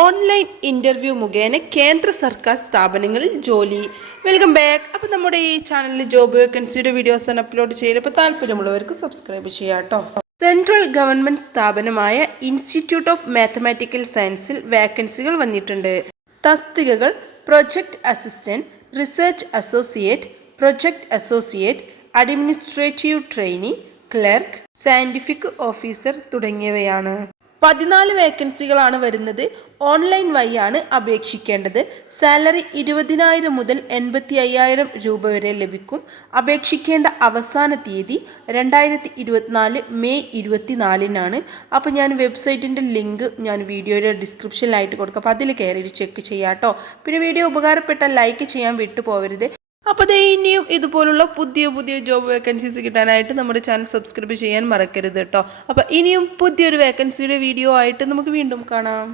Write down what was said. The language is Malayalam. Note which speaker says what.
Speaker 1: ഓൺലൈൻ ഇന്റർവ്യൂ മുഖേന കേന്ദ്ര സർക്കാർ സ്ഥാപനങ്ങളിൽ ജോലി. വെൽക്കം ബാക്ക് അപ്പോൾ നമ്മുടെ ഈ ചാനലിൽ ജോബ് വേക്കൻസിയുടെ വീഡിയോസ് അപ്ലോഡ് ചെയ്യുന്നത് അപ്പോൾ താല്പര്യമുള്ളവർക്ക് സബ്സ്ക്രൈബ് ചെയ്യാം കേട്ടോ സെൻട്രൽ ഗവൺമെന്റ് സ്ഥാപനമായ ഇൻസ്റ്റിറ്റ്യൂട്ട് ഓഫ് മാത്തമാറ്റിക്കൽ സയൻസിൽ വേക്കൻസികൾ വന്നിട്ടുണ്ട്. തസ്തികകൾ project assistant research associate project associate administrative trainee clerk scientific officer തുടങ്ങിയവയാണ്. പതിനാല് വേക്കൻസികളാണ് വരുന്നത്. ഓൺലൈൻ വഴിയാണ് അപേക്ഷിക്കേണ്ടത്. സാലറി ഇരുപതിനായിരം മുതൽ എൺപത്തി അയ്യായിരം രൂപ വരെ ലഭിക്കും. അപേക്ഷിക്കേണ്ട അവസാന തീയതി രണ്ടായിരത്തി ഇരുപത്തിനാല് മെയ് ഇരുപത്തിനാലിനാണ്. അപ്പോൾ ഞാൻ വെബ്സൈറ്റിന്റെ ലിങ്ക് ഞാൻ വീഡിയോയുടെ ഡിസ്ക്രിപ്ഷനിലായിട്ട് കൊടുക്കാം. അപ്പോൾ അതിൽ കയറി ചെക്ക് ചെയ്യാം കേട്ടോ. പിന്നെ വീഡിയോ ഉപകാരപ്പെട്ട ലൈക്ക് ചെയ്യാൻ വിട്ടു പോകരുത് അപ്പോൾ ദേ ഇനിയും ഇതുപോലുള്ള പുതിയ പുതിയ ജോബ് വേക്കൻസീസ് കിട്ടാനായിട്ട് നമ്മുടെ ചാനൽ സബ്സ്ക്രൈബ് ചെയ്യാൻ മറക്കരുത് കേട്ടോ അപ്പോൾ ഇനിയും പുതിയൊരു വേക്കൻസിയുടെ വീഡിയോ ആയിട്ട് നമുക്ക് വീണ്ടും കാണാം.